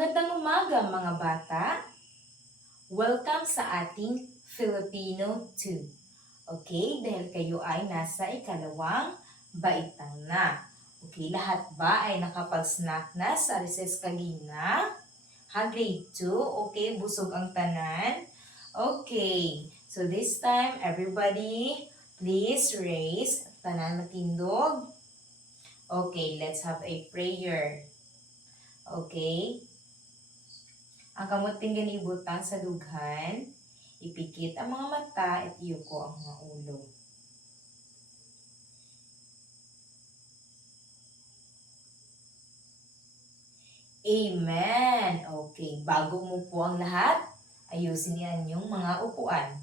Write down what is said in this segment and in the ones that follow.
Magandang umaga mga bata! Welcome sa ating Filipino 2. Okay, dahil kayo ay nasa ikalawang baitang na. Okay, lahat ba ay nakapag-snack na sa recess kanina? Grade 2? Okay, busog ang tanan? Okay, so this time, everybody, please raise tanan matindog. Okay, let's have a prayer. Okay? Ang kamuting ganibutan sa dughan, ipikit ang mga mata at iyuko ang mga ulo. Amen! Okay, bago mo po ang lahat, ayusin niyan yung mga upuan.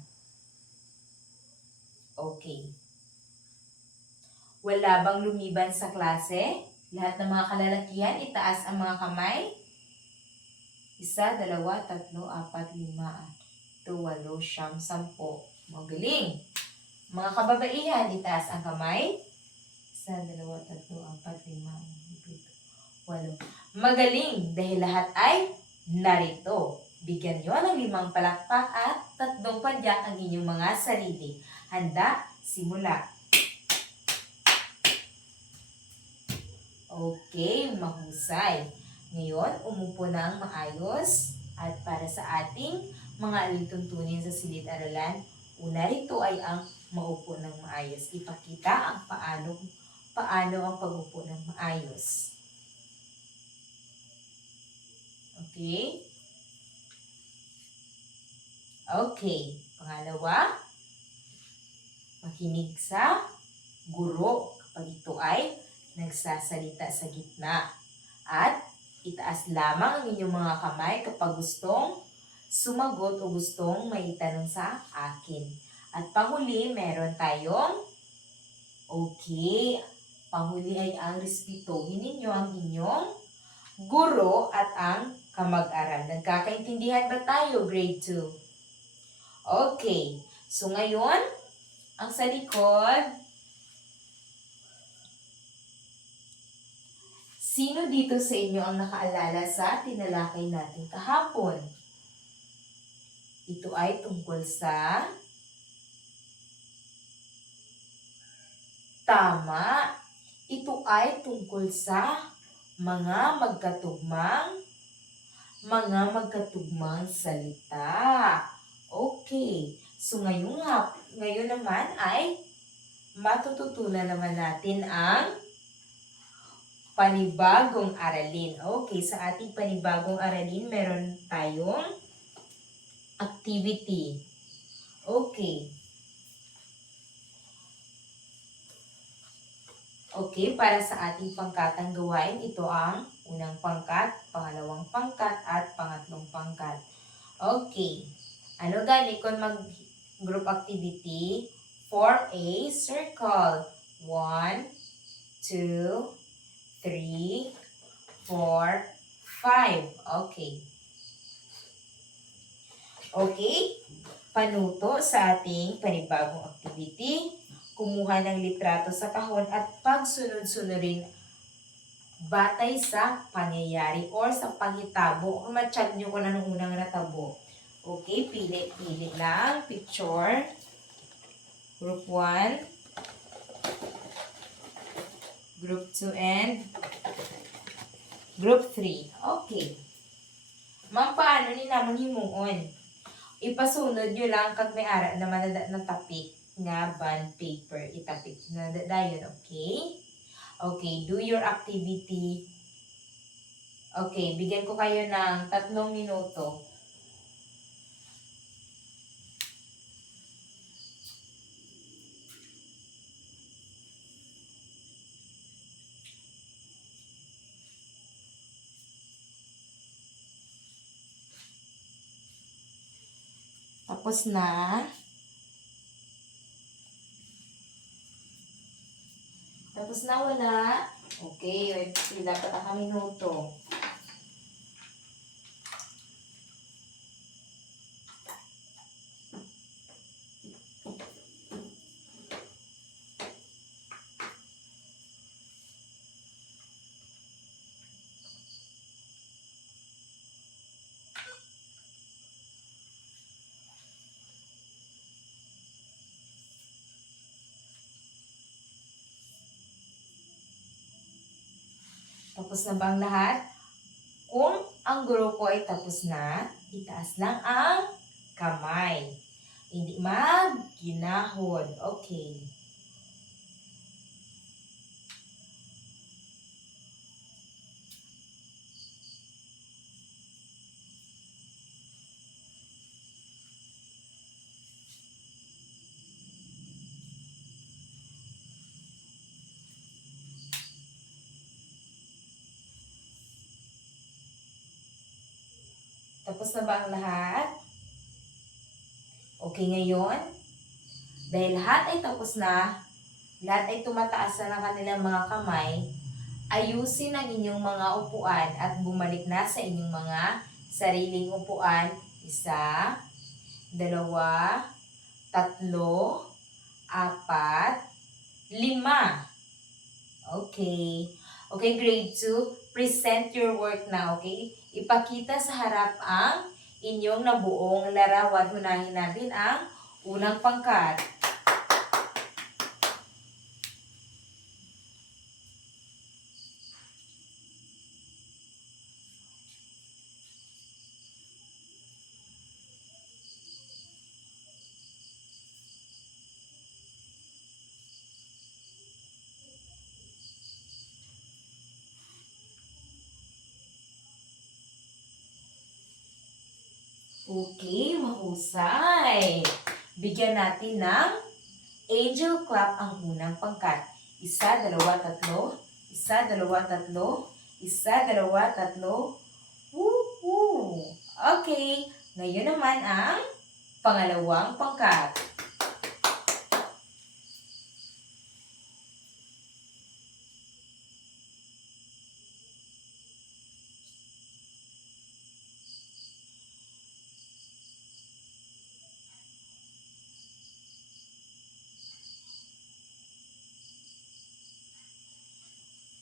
Okay. Wala bang lumiban sa klase? Lahat ng mga kalalakihan, itaas ang mga kamay. 1, 2, 3, 4, 5, 6, 7, 8, 9, 10. Magaling! Mga kababaihan, itaas ang kamay. 1, 2, 3, 4, 5, 6, 7, 8. Magaling! Dahil lahat ay narito. Bigyan nyo ng 5 palakpak at 3 padyak ang inyong mga sarili. Handa? Simula! Okay, mahusay. Ngayon, umupo na ang maayos. At para sa ating mga alituntunin sa silid-aralan, una rito ay ang maupo ng maayos. Ipakita ang paano ang pag-upo ng maayos. Okay? Okay. Pangalawa, makinig sa guro kapag ito ay nagsasalita sa gitna. At itaas lamang ang inyong mga kamay kapag gustong sumagot o gustong may itanong sa akin. At panghuli, meron tayong okay. Panghuli ay ang respetuhin ninyo ang inyong guro at ang kamag-aral. Nagkakaintindihan ba tayo, grade 2? Okay. So ngayon, ang sa likod, sino dito sa inyo ang nakaalala sa tinalakay natin kahapon? Ito ay tungkol sa tama. Ito ay tungkol sa mga magkatugmang salita. Okay. So ngayon naman ay matututunan naman natin ang panibagong aralin. Okay, sa ating panibagong aralin, meron tayong activity. Okay. Okay, para sa ating pangkatang gawain, ito ang unang pangkat, pangalawang pangkat, at pangatlong pangkat. Okay. Ano gani kung mag-group activity? For a circle. 1, 2, 3, 4, 5. Okay. Okay? Panuto sa ating panibagong activity. Kumuha ng litrato sa kahon at pagsunod-sunurin batay sa pangyayari or sa panghitabo. Kung matsyag nyo kung anong unang natabo. Okay, pili lang. Picture. Group 1. Group 2 and Group 3. Okay. Ma'am, paano ni namon himuon? Ipasunod nyo lang kag may ara na manada ng tapik nga bond paper. Itapik na dayon, okay? Okay, do your activity. Okay, bigyan ko kayo ng 3 minuto. Tapos na. Tapos na wala. Okay, dapat ang minuto. Tapos na ba ang lahat? Kung ang grupo ay tapos na, itaas lang ang kamay. Hindi magginahon. Okay. Tapos na ba ang lahat? Okay, ngayon, dahil lahat ay tapos na, lahat ay tumataas na ng kanilang mga kamay, ayusin ang inyong mga upuan at bumalik na sa inyong mga sariling upuan. 1, 2, 3, 4, 5. Okay. Okay, grade 2, present your work na, okay? Ipakita sa harap ang inyong nabuong larawan. Unahin natin ang unang pangkat. Okay, mahusay. Bigyan natin ng angel clap ang unang pangkat. 1, 2, 3. 1, 2, 3. 1, 2, 3. Woohoo! Okay, ngayon naman ang pangalawang pangkat.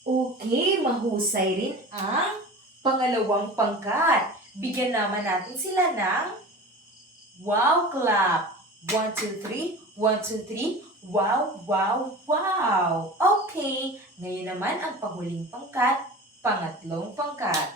Okay, mahusay rin ang pangalawang pangkat. Bigyan naman natin sila ng wow clap. 1, 2, 3. 1, 2, 3. Wow, wow, wow. Okay, ngayon naman ang panghuling pangkat, pangatlong pangkat.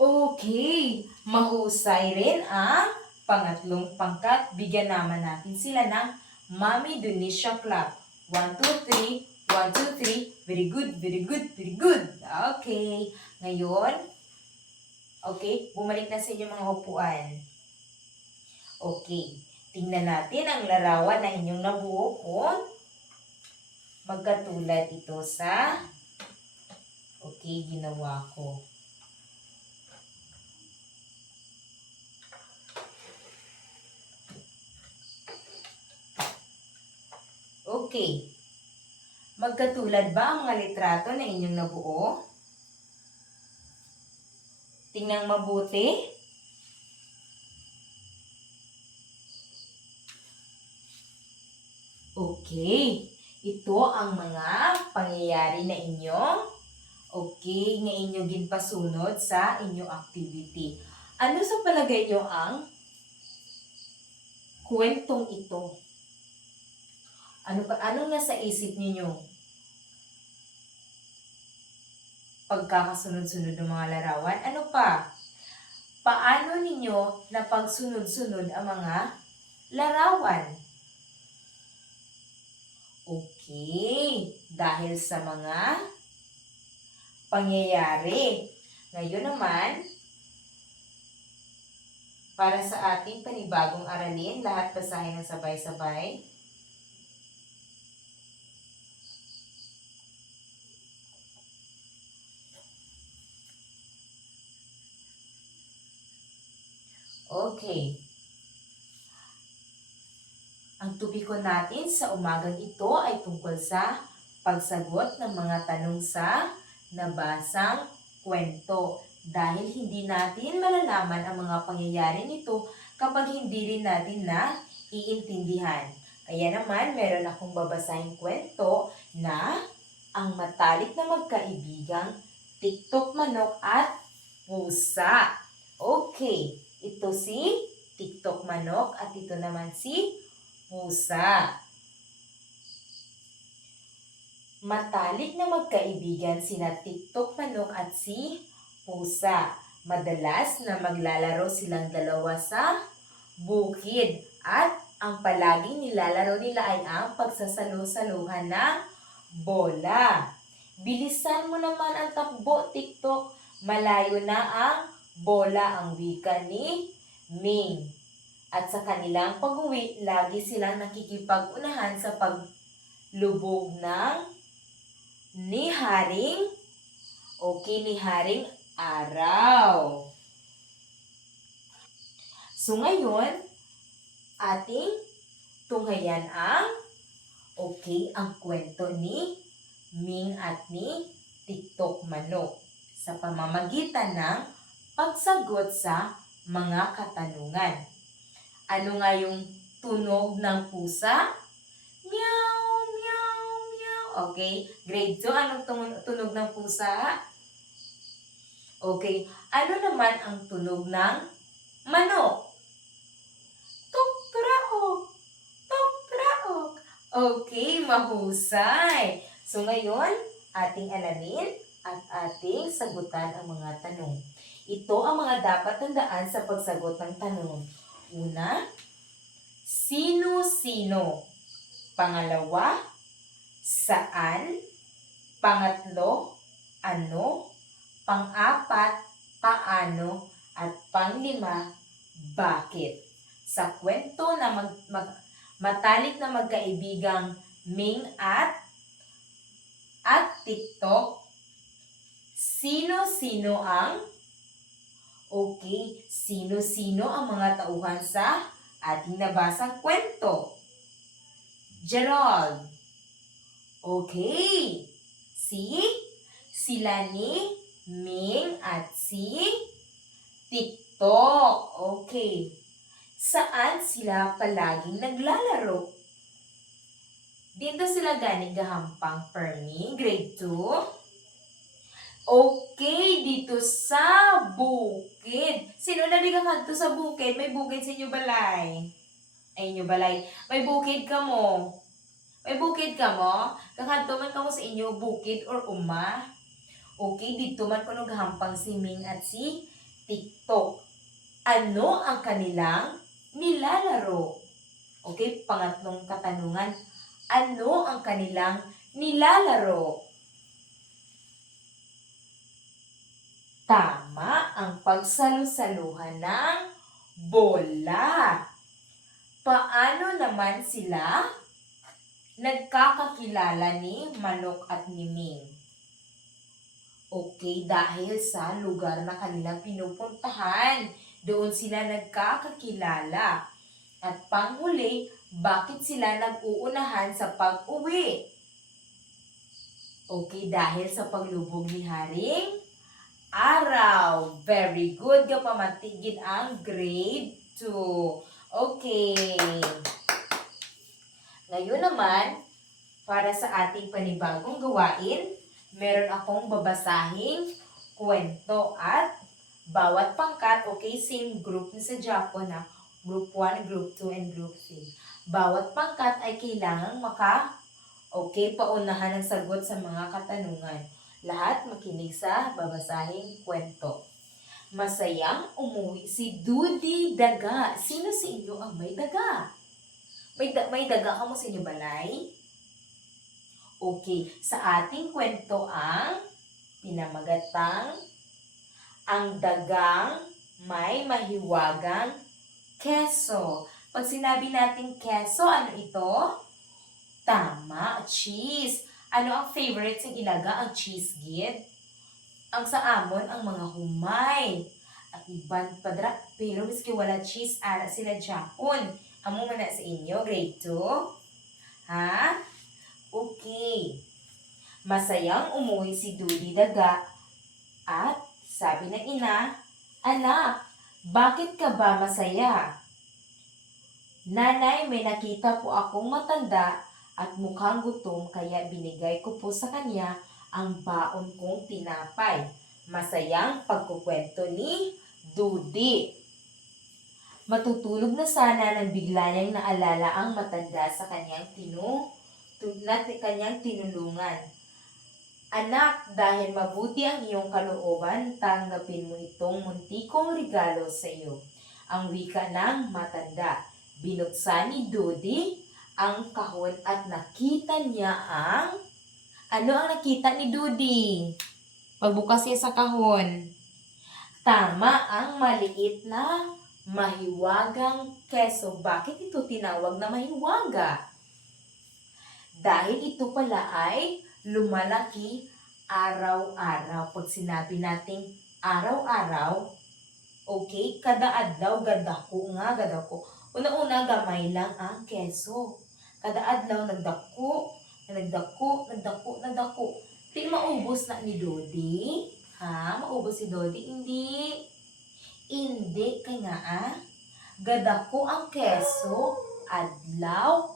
Okay, mahusay rin ang pangatlong pangkat. Bigyan naman natin sila ng Mommy Donisha Clap. 1, 2, 3. 1, 2, 3. Very good, very good, very good. Okay, ngayon, okay, bumalik na sa inyong mga upuan. Okay, tingnan natin ang larawan na inyong nabuo kung magkatulad ito sa okay, ginawa ko. Okay. Magkatulad ba ang mga litrato na inyong nabuo? Tingnan mabuti. Okay. Ito ang mga pangyayari na inyong okay, na inyong ginpasunod sa inyong activity. Ano sa palagay nyo ang kwentong ito? Anong nasa isip niyo? Pagkakasunod-sunod ng mga larawan? Ano pa? Paano ninyo napagsunod-sunod ang mga larawan? Okay, dahil sa mga pangyayari. Ngayon naman, para sa ating panibagong aralin, lahat basahin ng sabay-sabay. Okay. Ang topiko natin sa umagang ito ay tungkol sa pagsagot ng mga tanong sa nabasang kwento. Dahil hindi natin malalaman ang mga pangyayari nito kapag hindi rin natin na iintindihan. Ayan naman, meron akong babasahing kwento na ang matalik na magkaibigang tiktok manok at pusa. Okay, ito si tiktok manok at ito naman si pusa. Matalik na magkaibigan sina tiktok manok at si pusa. Madalas na maglalaro silang dalawa sa bukid at ang palaging nilalaro nila ay ang pagsasalo-saluhan ng bola. Bilisan mo naman ang takbo, tiktok. Malayo na ang bola, ang wika ni Ming. At sa kanilang pag-uwi, lagi silang nakikipag-unahan sa paglubog ng ni Haring Araw. So ngayon, ating tunghayan ang kwento ni Ming at ni tiktok manok sa pamamagitan ng pagsagot sa mga katanungan. Ano nga yung tunog ng pusa? Meow, meow, meow. Okay, grade 2, anong tunog ng pusa? Okay, ano naman ang tunog ng manok? Tuk-traok, tuk-traok. Okay, mahusay. So ngayon, ating alamin at ating sagutan ang mga tanong. Ito ang mga dapat tandaan sa pagsagot ng tanong. Una, sino-sino? Pangalawa, saan? Pangatlo, ano? Pang-apat, paano? At panglima, bakit? Sa kwento na matalik na magkaibigang Ming at tiktok, sino-sino ang sino-sino ang mga tauhan sa ating nabasang kwento? Gerald. Okay. Sila ni Ming at si tiktok. Okay. Saan sila palaging naglalaro? Dito sila galing gahampang Fermi, grade 2. Okay, dito sa bukid. Sino naligang kadto sa bukid? May bukid sa inyo balay? Ay, inyo balay. May bukid ka mo? May bukid ka mo? Kakadto man ka mo sa inyo, bukid or uma? Okay, dito man kuno gahampang si Ming at si tiktok. Ano ang kanilang nilalaro? Okay, pangatlong katanungan. Ano ang kanilang nilalaro? Tama, ang pagsalu-saluhan ng bola. Paano naman sila nagkakakilala ni Manok at ni Ming? Okay, dahil sa lugar na kanilang pinupuntahan, doon sila nagkakakilala. At panghuli, bakit sila nag-uunahan sa pag-uwi? Okay, dahil sa paglubog ni Haring Araw. Very good. Kapamatigid ang grade 2. Okay. Ngayon naman, para sa ating panibagong gawain, meron akong babasahing kwento at bawat pangkat, okay, same group na sa Japon na Group 1, Group 2, and Group 3. Bawat pangkat ay kailangang paunahan ang sagot sa mga katanungan. Lahat makinig sa babasahing kwento. Masayang umuwi si Dudi Daga. Sino sa inyo ang may daga? May daga ka mo sa inyo balay? Okay, sa ating kwento ang pinamagatang ang dagang may mahiwagang keso. Pag sinabi natin keso, ano ito? Tama, cheese. Ano ang favorite ng ilaga? Ang cheese gid. Ang sa amon, ang mga humay. At iban padra, pero miski wala cheese, ara sila Japon. Amo man na sa inyo, grade 2? Ha? Okay. Masayang umuwi si Dudi Daga at sabi ng ina, "Anak, bakit ka ba masaya?" Nanay, may nakita po akong matanda at mukhang gutom kaya binigay ko po sa kanya ang baon kong tinapay. Masayang pagkukwento ni Dudi. Matutulog na sana nang bigla niyang naalala ang matanda sa kanyang tinulungan. Anak, dahil mabuti ang iyong kalooban, tanggapin mo itong muntikong regalo sa iyo. Ang wika ng matanda. Binuksan ni Dodi ang kahon at nakita niya ang... Ano ang nakita ni Dodi? Pagbukas niya sa kahon. Tama, ang maliit na mahiwagang keso. Bakit ito tinawag na mahiwaga? Dahil ito pala ay lumalaki araw-araw. Pag sinabi nating araw-araw, okay, kada adlaw, gadako. Una-una, gamay lang ang keso. Kada adlaw, nagdako. Di maubos na ni Dodi? Ha? Maubos si Dodi? Hindi, kaya gadako ang keso, adlaw.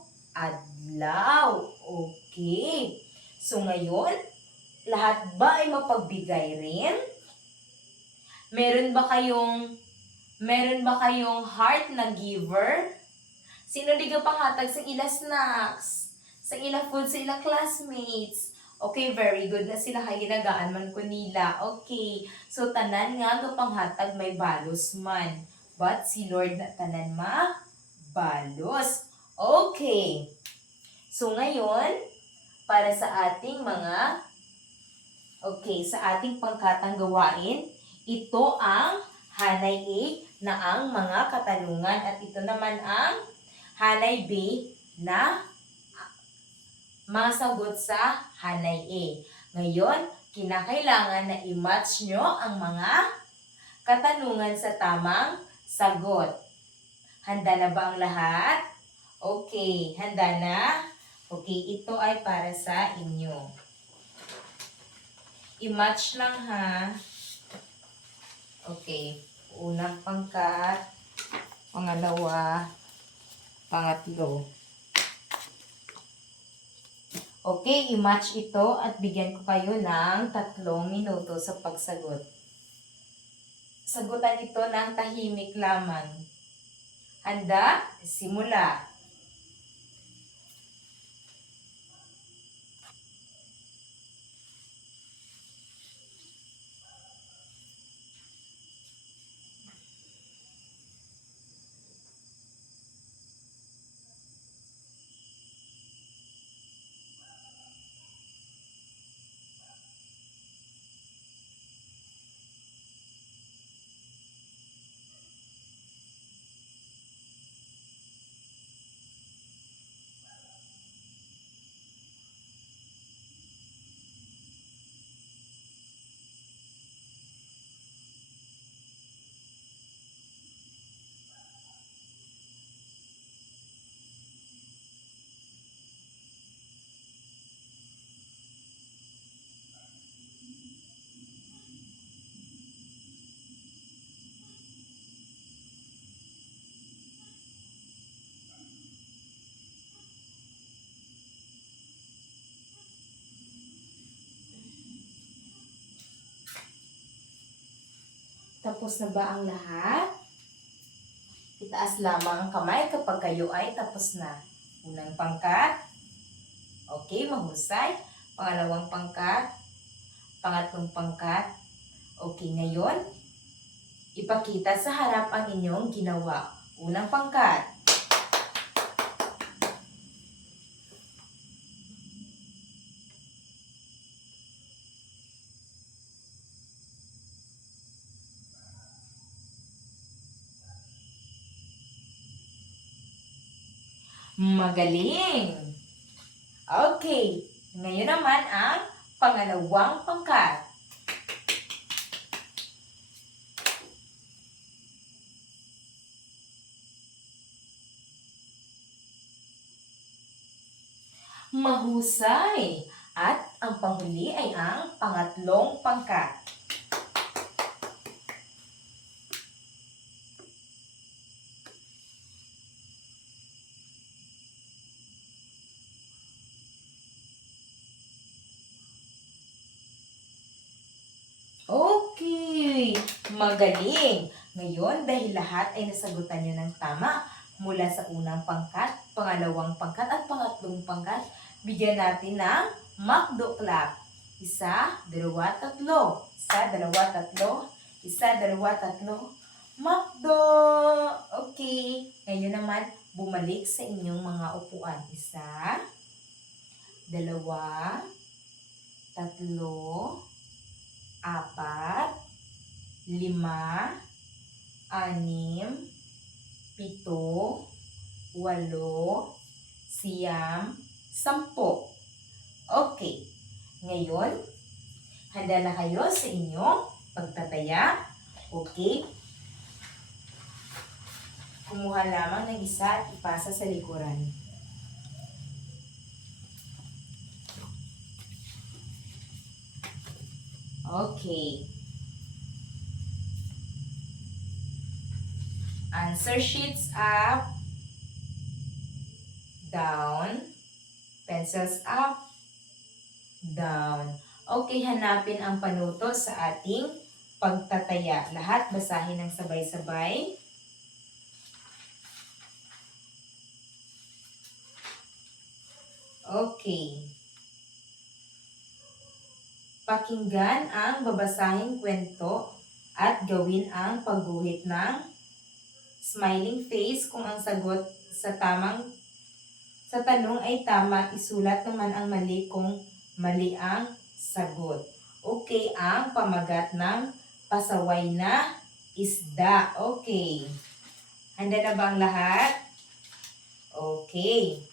Okay. So ngayon, lahat ba ay mapagbigay rin? Meron ba kayong heart na giver? Sino di ka panghatag sa ila snacks? Sa ila food, sa ila classmates? Okay, very good na sila kay ginagaan man ko nila. Okay. So tanan nga panghatag may balos man. But si Lord na tanan balos. Okay. So ngayon, para sa ating sa ating pangkatang gawain, ito ang Hanay A na ang mga katanungan at ito naman ang Hanay B na mga sagot sa Hanay A. Ngayon, kinakailangan na i-match nyo ang mga katanungan sa tamang sagot. Handa na ba ang lahat? Okay, handa na? Okay, ito ay para sa inyo. I-match lang ha. Okay, unang pangkat, pangalawa, pangatlo. Okay, i-match ito at bigyan ko kayo ng 3 minuto sa pagsagot. Sagutan ito ng tahimik lamang. Handa? Simula. Tapos na ba ang lahat? Itaas lamang ang kamay kapag kayo ay tapos na. Unang pangkat. Okay, mahusay. Pangalawang pangkat. Pangatlong pangkat. Okay, ngayon, ipakita sa harap ang inyong ginawa. Unang pangkat. Magaling! Okay, ngayon naman ang pangalawang pangkat. Mahusay! At ang panghuli ay ang pangatlong pangkat. Magaling! Ngayon, dahil lahat ay nasagutan nyo ng tama, mula sa unang pangkat, pangalawang pangkat, at pangatlong pangkat, bigyan natin ng McDo clap. Isa, dalawa, tatlo. Isa, dalawa, tatlo. Isa, dalawa, tatlo. McDo! Okay. Ngayon naman, bumalik sa inyong mga upuan. Isa, dalawa, tatlo, apat, lima, anim, pito, walo, siyam, sampo. Okay. Ngayon, handa na kayo sa inyong pagtataya? Okay. Kumuha lamang ng isa at ipasa sa likuran. Okay. Answer sheets up, down, pencils up, down. Okay, hanapin ang panuto sa ating pagtataya. Lahat basahin ng sabay-sabay. Okay. Pakinggan ang babasahing kwento at gawin ang pagguhit ng smiling face kung ang sagot sa tanong ay tama, isulat naman ang mali kung mali ang sagot. Okay, ang pamagat ng pasaway na isda. Okay. Handa na ba ang lahat? Okay.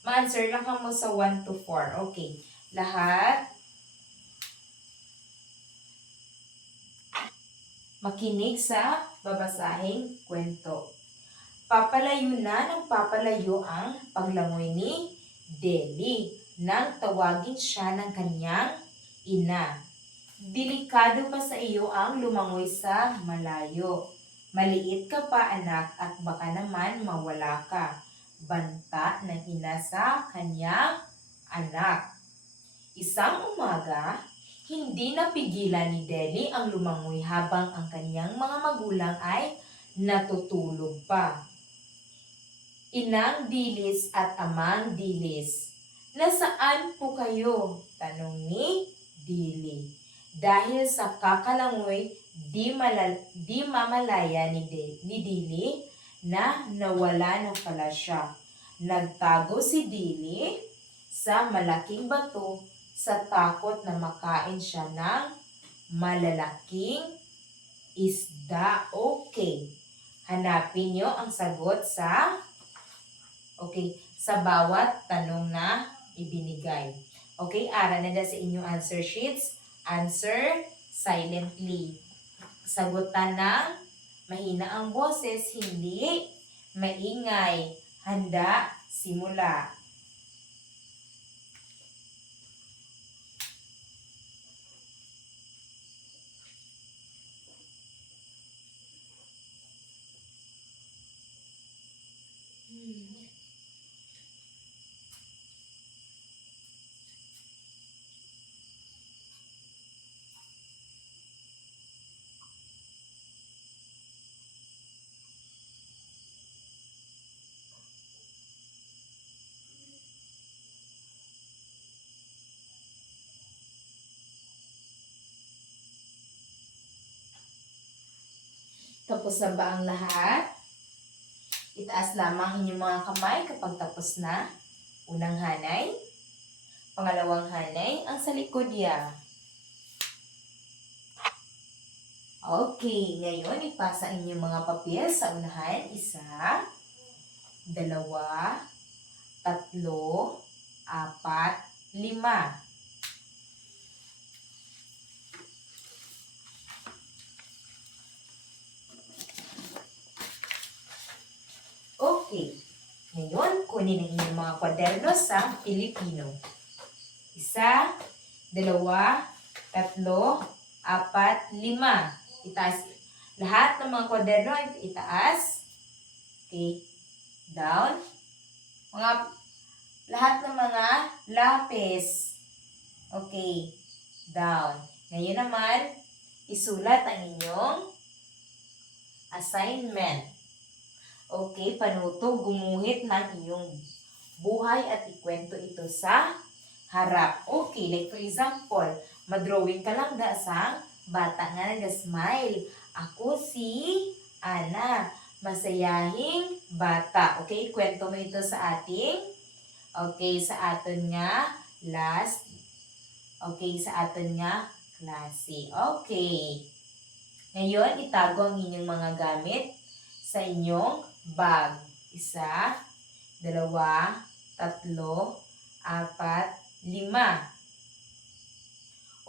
Ma-answer lang mo sa 1 to 4. Okay. Lahat. Makinig sa babasahing kwento. Papalayo na ng papalayo ang paglangoy ni Deli nang tawagin siya ng kanyang ina. Delikado pa sa iyo ang lumangoy sa malayo. Maliit ka pa anak at baka naman mawala ka. Banta ng ina sa kanyang anak. Isang umaga, hindi napigilan ni Deli ang lumangoy habang ang kanyang mga magulang ay natutulog pa. Inang Dilis at Amang Dilis, nasaan po kayo? Tanong ni Dili. Dahil sa kakalangoy, di mamalaya ni Dili na nawala na pala siya. Nagtago si Dili sa malaking bato sa takot na makain siya ng malalaking isda. Okay. Hanapin nyo ang sagot sa bawat tanong na ibinigay. Okay, ara na sa inyong answer sheets. Answer silently. Sagutan ng mahina ang boses, hindi maingay. Handa, simula. Tapos na ba ang lahat? Itaas lamang inyong mga kamay kapag tapos na. Unang hanay. Pangalawang hanay, ang sa likod niya. Okay, ngayon ipasa inyong mga papel sa unahan. Isa, dalawa, tatlo, apat, lima. Okay. Ngayon, kunin ang inyong mga kwaderno sa Pilipino. Isa, dalawa, tatlo, apat, lima. Itaas. Lahat ng mga kwaderno ay itaas. Okay. Down. Lahat ng mga lapis. Okay. Down. Ngayon naman, isulat ang inyong assignment. Okay, panuto, gumuhit ng iyong buhay at ikwento ito sa harap. Okay, like for example, madrawing ka lang sang bata nga nag-smile. Ako si Ana, masayahing bata. Okay, kwento mo ito sa ating, okay, sa aton nga last, okay, sa aton nga klase. Okay. Ngayon, itago ang inyong mga gamit sa inyong bag. 1, 2, 3, 4, 5.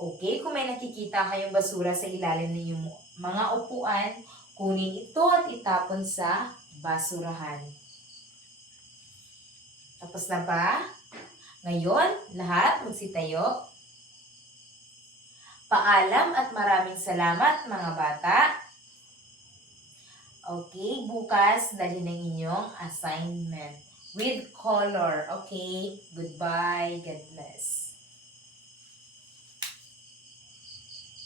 Okay, kung may nakikita kayong basura sa ilalim ng iyong mga upuan, kunin ito at itapon sa basurahan. Tapos na ba? Ngayon, lahat magsitayo. Paalam at maraming salamat mga bata. Okay, bukas dalhin ang inyong assignment with color. Okay, goodbye. God bless.